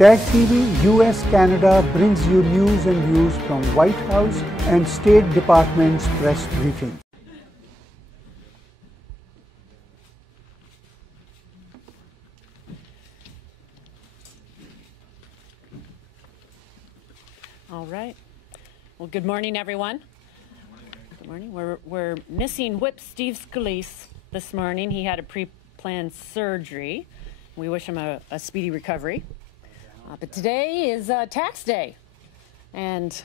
Tag TV US Canada brings you news and views from White House and State Department's press briefing. All right. Well, good morning, everyone. Good morning. We're missing Whip Steve Scalise this morning. He had a pre-planned surgery. We wish him a speedy recovery. But today is tax day, and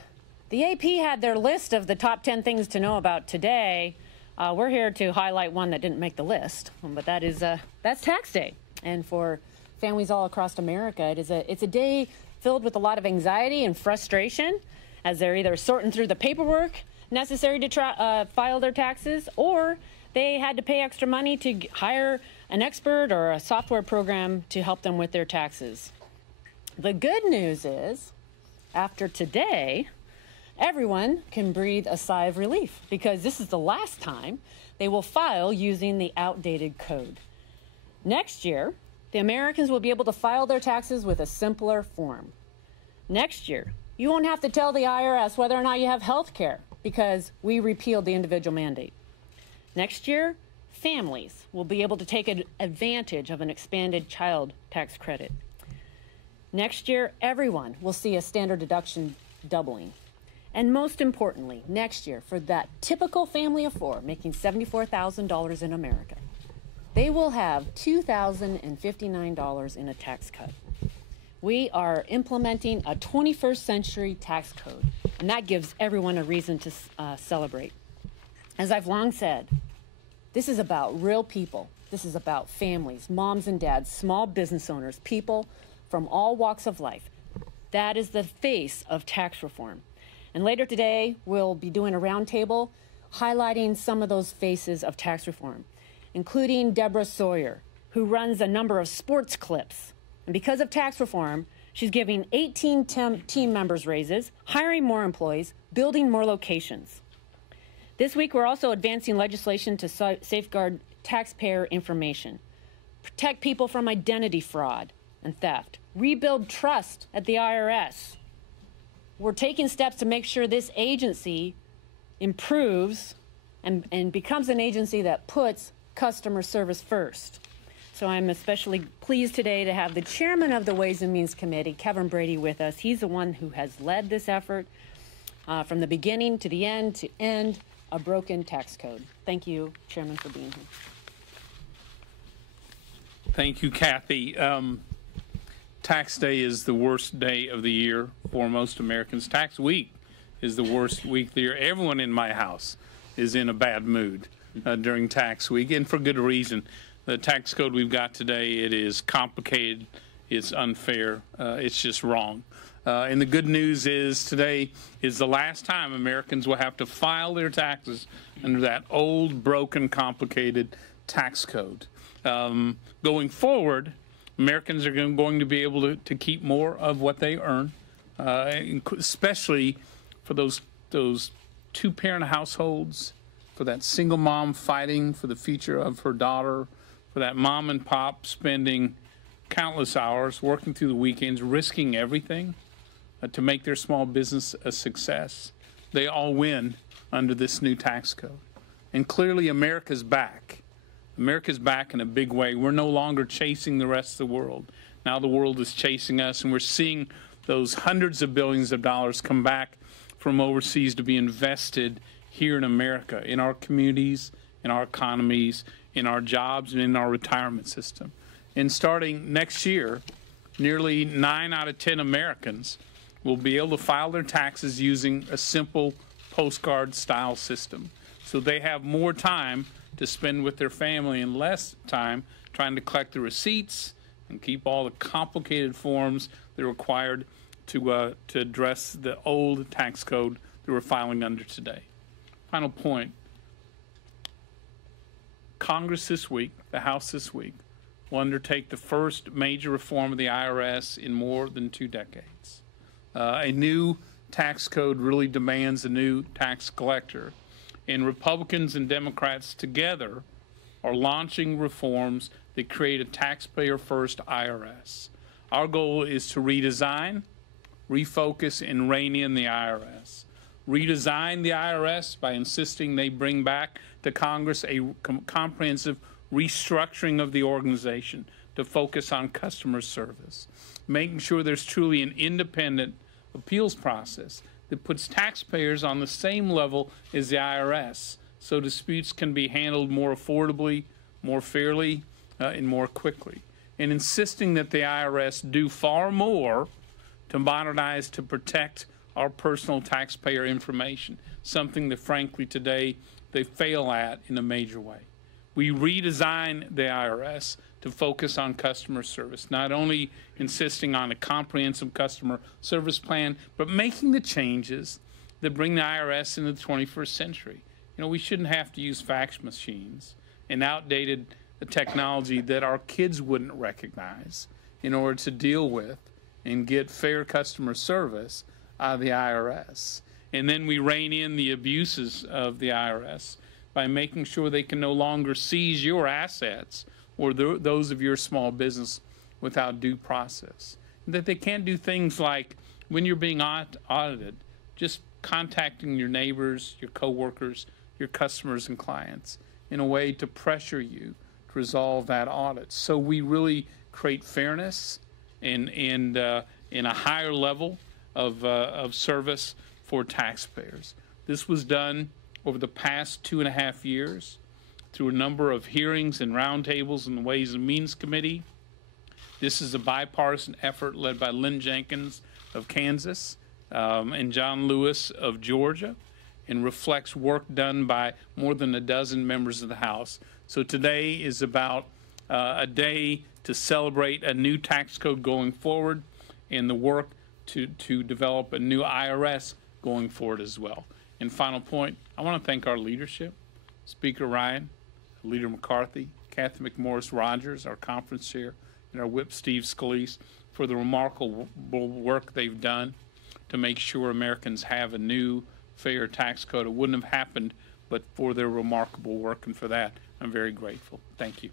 the AP had their list of the top 10 things to know about today. We're here to highlight one that didn't make the list, but that's tax day. And for families all across America, it's a day filled with a lot of anxiety and frustration as they're either sorting through the paperwork necessary to file their taxes, or they had to pay extra money to hire an expert or a software program to help them with their taxes. The good news is, after today, everyone can breathe a sigh of relief because this is the last time they will file using the outdated code. Next year, the Americans will be able to file their taxes with a simpler form. Next year, you won't have to tell the IRS whether or not you have health care because we repealed the individual mandate. Next year, families will be able to take advantage of an expanded child tax credit. Next year, everyone will see a standard deduction doubling. And most importantly, next year, for that typical family of four making $74,000 in America, they will have $2,059 in a tax cut. We are implementing a 21st century tax code, and that gives everyone a reason to celebrate. As I've long said, this is about real people. This is about families, moms and dads, small business owners, people from all walks of life. That is the face of tax reform. And later today, we'll be doing a roundtable highlighting some of those faces of tax reform, including Deborah Sawyer, who runs a number of sports clips. And because of tax reform, she's giving 18 team members raises, hiring more employees, building more locations. This week, we're also advancing legislation to safeguard taxpayer information, protect people from identity fraud and theft, rebuild trust at the IRS. We're taking steps to make sure this agency improves and becomes an agency that puts customer service first. So I'm especially pleased today to have the chairman of the Ways and Means Committee, Kevin Brady, with us. He's the one who has led this effort from the beginning to the end to end a broken tax code. Thank you, Chairman, for being here. Thank you, Kathy. Tax day is the worst day of the year for most Americans. Tax week is the worst week of the year. Everyone in my house is in a bad mood during tax week, and for good reason. The tax code we've got today, it is complicated, it's unfair, it's just wrong. And the good news is today is the last time Americans will have to file their taxes under that old, broken, complicated tax code. Going forward, Americans are going to be able to keep more of what they earn, especially for those two-parent households, for that single mom fighting for the future of her daughter, for that mom and pop spending countless hours working through the weekends, risking everything to make their small business a success. They all win under this new tax code. And clearly America's back. America's back in a big way. We're no longer chasing the rest of the world. Now the world is chasing us, and we're seeing those hundreds of billions of dollars come back from overseas to be invested here in America, in our communities, in our economies, in our jobs, and in our retirement system. And starting next year, nearly 9 out of 10 Americans will be able to file their taxes using a simple postcard-style system. So they have more time to spend with their family and less time trying to collect the receipts and keep all the complicated forms that are required to address the old tax code that we're filing under today. Final point. Congress this week, the House this week, will undertake the first major reform of the IRS in more than 2 decades. A new tax code really demands a new tax collector. And Republicans and Democrats together are launching reforms that create a taxpayer-first IRS. Our goal is to redesign, refocus, and rein in the IRS. Redesign the IRS by insisting they bring back to Congress a comprehensive restructuring of the organization to focus on customer service, making sure there's truly an independent appeals process that puts taxpayers on the same level as the IRS so disputes can be handled more affordably, more fairly, and more quickly. And insisting that the IRS do far more to modernize, to protect our personal taxpayer information, something that frankly today they fail at in a major way. We redesign the IRS to focus on customer service, not only insisting on a comprehensive customer service plan, but making the changes that bring the IRS into the 21st century. You know, we shouldn't have to use fax machines and outdated technology that our kids wouldn't recognize in order to deal with and get fair customer service out of the IRS. And then we rein in the abuses of the IRS by making sure they can no longer seize your assets or those of your small business without due process. And that they can't do things like, when you're being audited, just contacting your neighbors, your coworkers, your customers and clients in a way to pressure you to resolve that audit. So we really create fairness and a higher level of service for taxpayers. This was done over the past 2.5 years through a number of hearings and roundtables in the Ways and Means Committee. This is a bipartisan effort led by Lynn Jenkins of Kansas and John Lewis of Georgia, and reflects work done by more than a dozen members of the House. So today is about a day to celebrate a new tax code going forward and the work to develop a new IRS going forward as well. And final point, I want to thank our leadership, Speaker Ryan, Leader McCarthy, Kathy McMorris Rogers, our conference chair, and our whip Steve Scalise for the remarkable work they've done to make sure Americans have a new fair tax code. It wouldn't have happened but for their remarkable work, and for that I'm very grateful. Thank you.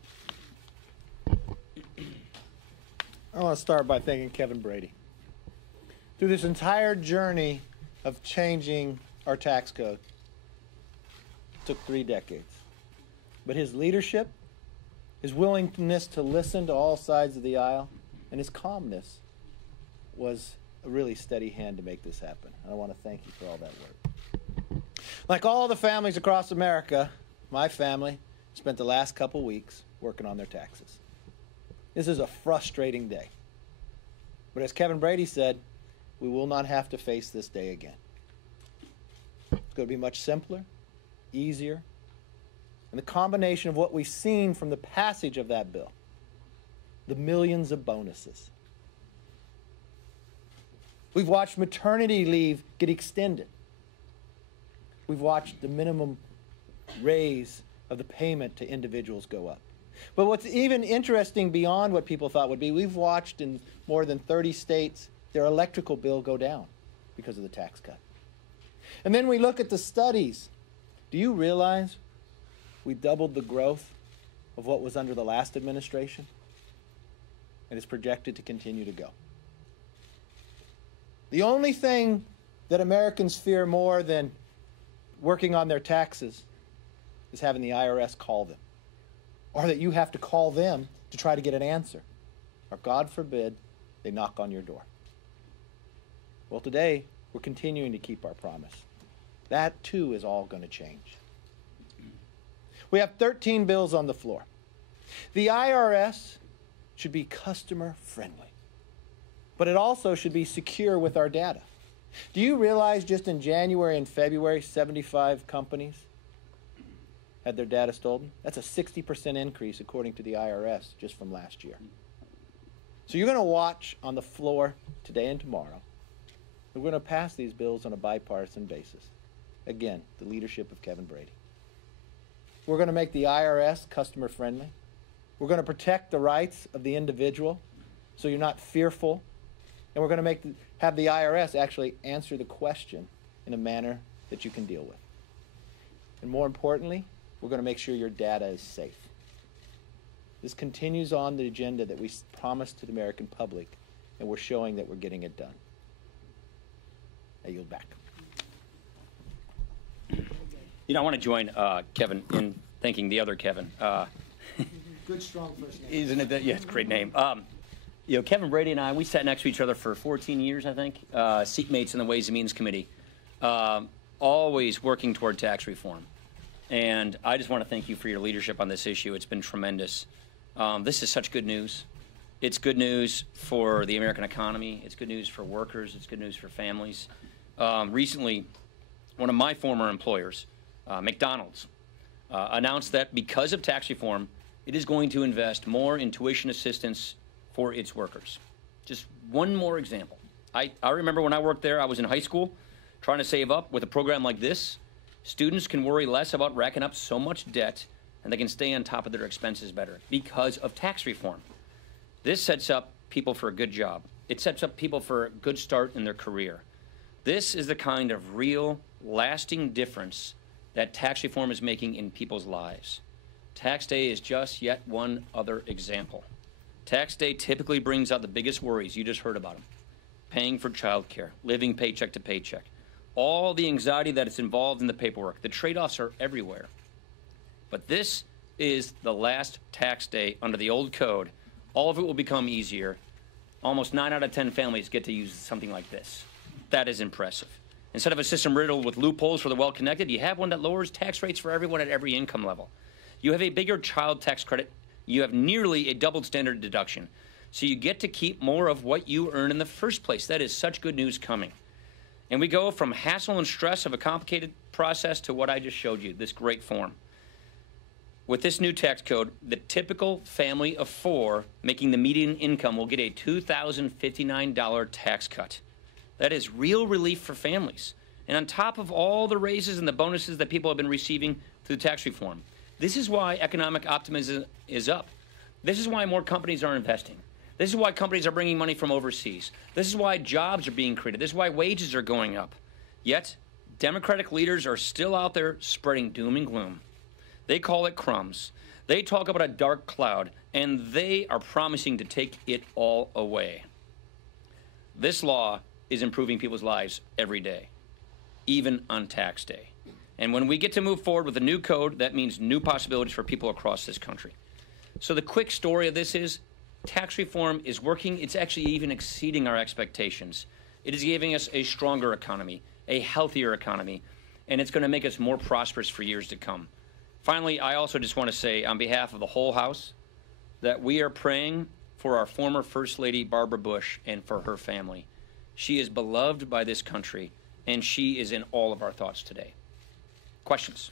I want to start by thanking Kevin Brady. Through this entire journey of changing our tax code, it took 3 decades. But his leadership, his willingness to listen to all sides of the aisle, and his calmness was a really steady hand to make this happen. And I want to thank you for all that work. Like all the families across America, my family spent the last couple weeks working on their taxes. This is a frustrating day. But as Kevin Brady said, we will not have to face this day again. It's going to be much simpler, easier, and the combination of what we've seen from the passage of that bill, the millions of bonuses. We've watched maternity leave get extended. We've watched the minimum raise of the payment to individuals go up. But what's even interesting beyond what people thought would be, we've watched in more than 30 states their electrical bill go down because of the tax cut. And then we look at the studies. Do you realize we doubled the growth of what was under the last administration? And it's projected to continue to go. The only thing that Americans fear more than working on their taxes is having the IRS call them, or that you have to call them to try to get an answer, or God forbid, they knock on your door. Well, today, we're continuing to keep our promise. That, too, is all going to change. We have 13 bills on the floor. The IRS should be customer friendly, but it also should be secure with our data. Do you realize just in January and February, 75 companies had their data stolen? That's a 60% increase according to the IRS just from last year. So you're going to watch on the floor today and tomorrow. We're going to pass these bills on a bipartisan basis. Again, the leadership of Kevin Brady. We're going to make the IRS customer friendly. We're going to protect the rights of the individual so you're not fearful. And we're going to have the IRS actually answer the question in a manner that you can deal with. And more importantly, we're going to make sure your data is safe. This continues on the agenda that we promised to the American public and we're showing that we're getting it done. I yield back. You know, I want to join Kevin in thanking the other Kevin. Good, strong first name. Isn't it that? Yeah, it's a great name. You know, Kevin Brady and I, we sat next to each other for 14 years, I think, seatmates in the Ways and Means Committee, always working toward tax reform. And I just want to thank you for your leadership on this issue. It's been tremendous. This is such good news. It's good news for the American economy. It's good news for workers. It's good news for families. Recently, one of my former employers, McDonald's, announced that because of tax reform, it is going to invest more in tuition assistance for its workers. Just one more example. I remember when I worked there, I was in high school trying to save up. With a program like this, students can worry less about racking up so much debt, and they can stay on top of their expenses better because of tax reform. This sets up people for a good job. It sets up people for a good start in their career. This is the kind of real, lasting difference that tax reform is making in people's lives. Tax day is just yet one other example. Tax day typically brings out the biggest worries. You just heard about them. Paying for childcare, living paycheck to paycheck, all the anxiety that is involved in the paperwork. The trade-offs are everywhere. But this is the last tax day under the old code. All of it will become easier. Almost 9 out of 10 families get to use something like this. That is impressive. Instead of a system riddled with loopholes for the well-connected, you have one that lowers tax rates for everyone at every income level. You have a bigger child tax credit. You have nearly a doubled standard deduction. So you get to keep more of what you earn in the first place. That is such good news coming. And we go from hassle and stress of a complicated process to what I just showed you, this great form. With this new tax code, the typical family of 4 making the median income will get a $2,059 tax cut. That is real relief for families. And on top of all the raises and the bonuses that people have been receiving through tax reform, this is why economic optimism is up. This is why more companies are investing. This is why companies are bringing money from overseas. This is why jobs are being created. This is why wages are going up. Yet, Democratic leaders are still out there spreading doom and gloom. They call it crumbs. They talk about a dark cloud, and they are promising to take it all away. This law is improving people's lives every day, even on tax day. And when we get to move forward with a new code, that means new possibilities for people across this country. So the quick story of this is tax reform is working. It's actually even exceeding our expectations. It is giving us a stronger economy, a healthier economy, and it's going to make us more prosperous for years to come. Finally, I also just want to say on behalf of the whole House that we are praying for our former First Lady, Barbara Bush, and for her family. She is beloved by this country, and she is in all of our thoughts today. Questions?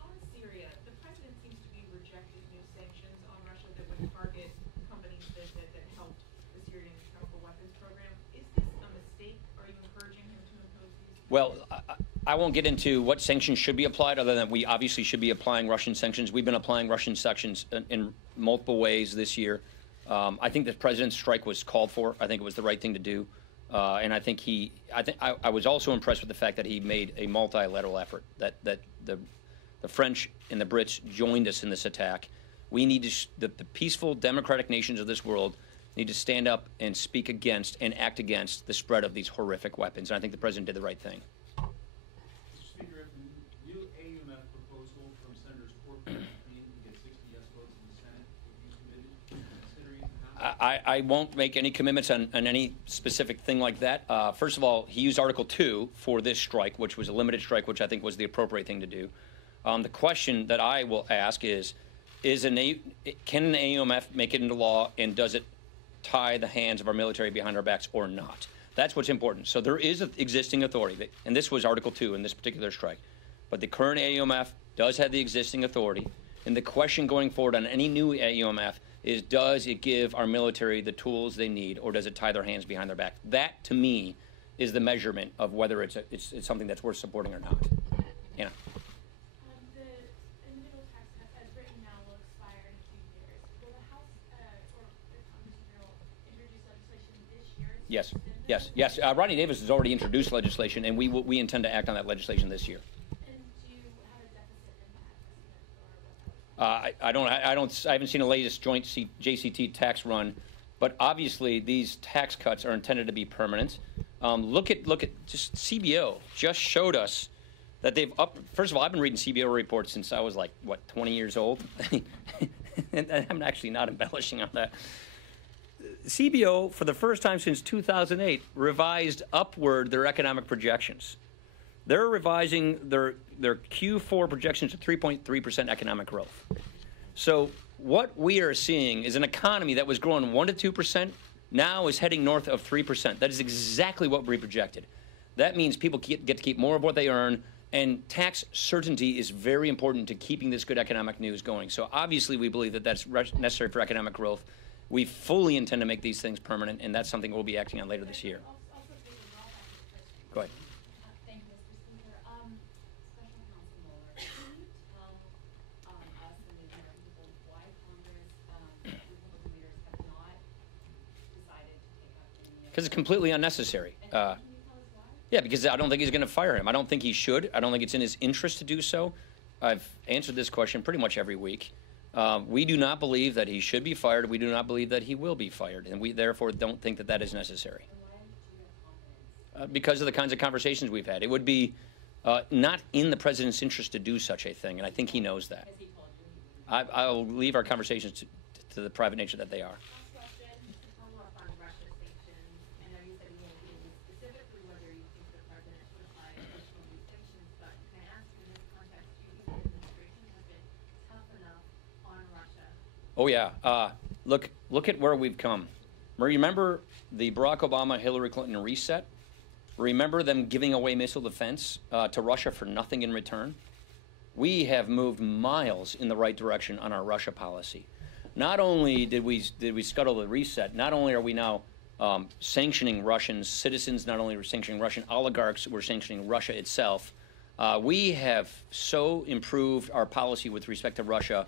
On Syria, the president seems to be rejecting new sanctions on Russia that would target companies that helped the Syrian chemical weapons program. Is this a mistake? Are you encouraging him to impose these? Well, I won't get into what sanctions should be applied, other than we obviously should be applying Russian sanctions. We've been applying Russian sanctions in multiple ways this year. I think the president's strike was called for. I think it was the right thing to do. And I think I was also impressed with the fact that he made a multilateral effort, that the French and the Brits joined us in this attack. We need to, the peaceful democratic nations of this world need to stand up and speak against and act against the spread of these horrific weapons. And I think the president did the right thing. Mr. Speaker, if the new AUMF proposal from Senators Corcoran and Green can get 60 yes votes in the Senate, would you committed to considering the House? I won't make any commitments on any specific thing like that. First of all, he used Article 2 for this strike, which was a limited strike, which I think was the appropriate thing to do. The question that I will ask is can an AUMF make it into law, and does it tie the hands of our military behind our backs or not? That's what's important. So there is an existing authority, and this was Article 2 in this particular strike. But the current AUMF does have the existing authority, and the question going forward on any new AUMF is, does it give our military the tools they need, or does it tie their hands behind their back? That, to me, is the measurement of whether it's something that's worth supporting or not. Anna. The individual tax cut as written now will expire in a few years. Will the House or the Congress will introduce legislation this year? Yes. Rodney Davis has already introduced legislation, and we intend to act on that legislation this year. And do you have a deficit impact estimate or what that was? I haven't seen the latest joint JCT tax run But obviously, these tax cuts are intended to be permanent. Look at just CBO just showed us that they've up. First of all, I've been reading CBO reports since I was like, what, 20 years old? And I'm actually not embellishing on that. CBO, for the first time since 2008, revised upward their economic projections. They're revising their Q4 projections to 3.3% economic growth. So what we are seeing is an economy that was growing 1 to 2%, now is heading north of 3%. That is exactly what we projected. That means people get to keep more of what they earn, and tax certainty is very important to keeping this good economic news going. So obviously we believe that that's necessary for economic growth. We fully intend to make these things permanent, and that's something we'll be acting on later this year. Go ahead. Thank you, Mr. Speaker. Special Counsel Mueller, can you tell us and the American people why Congress, Republican leaders have not decided to take up any? Because it's completely unnecessary. Can you tell us why? Yeah, because I don't think he's going to fire him. I don't think he should. I don't think it's in his interest to do so. I've answered this question pretty much every week. We do not believe that he should be fired. We do not believe that he will be fired, and we therefore don't think that that is necessary. And why do you have confidence? Because of the kinds of conversations we've had. It would be not in the president's interest to do such a thing, and I think he knows that. Has he told you he would? I'll leave our conversations to the private nature that they are. Last question, just to follow up on Russia sanctions. I know you said you won't be specifically whether you think the president should apply additional new sanctions, but can I ask in this context, do you think the administration has been tough enough on Russia? Oh yeah. Look at where we've come. Remember the Barack Obama, Hillary Clinton reset? Remember them giving away missile defense to Russia for nothing in return? We have moved miles in the right direction on our Russia policy. Not only did we scuttle the reset, not only are we now sanctioning Russian citizens, not only are we sanctioning Russian oligarchs, we're sanctioning Russia itself. We have so improved our policy with respect to Russia,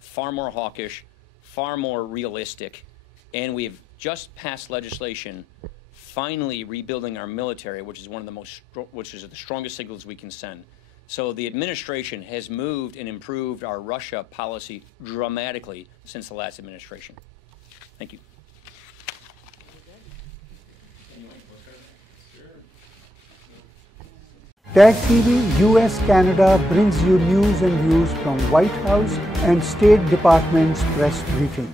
far more hawkish, far more realistic, and we've just passed legislation finally rebuilding our military, which is the strongest signals we can send. So the administration has moved and improved our Russia policy dramatically since the last administration. Thank you. TAG TV US Canada brings you news and views from White House and State Department's press briefing.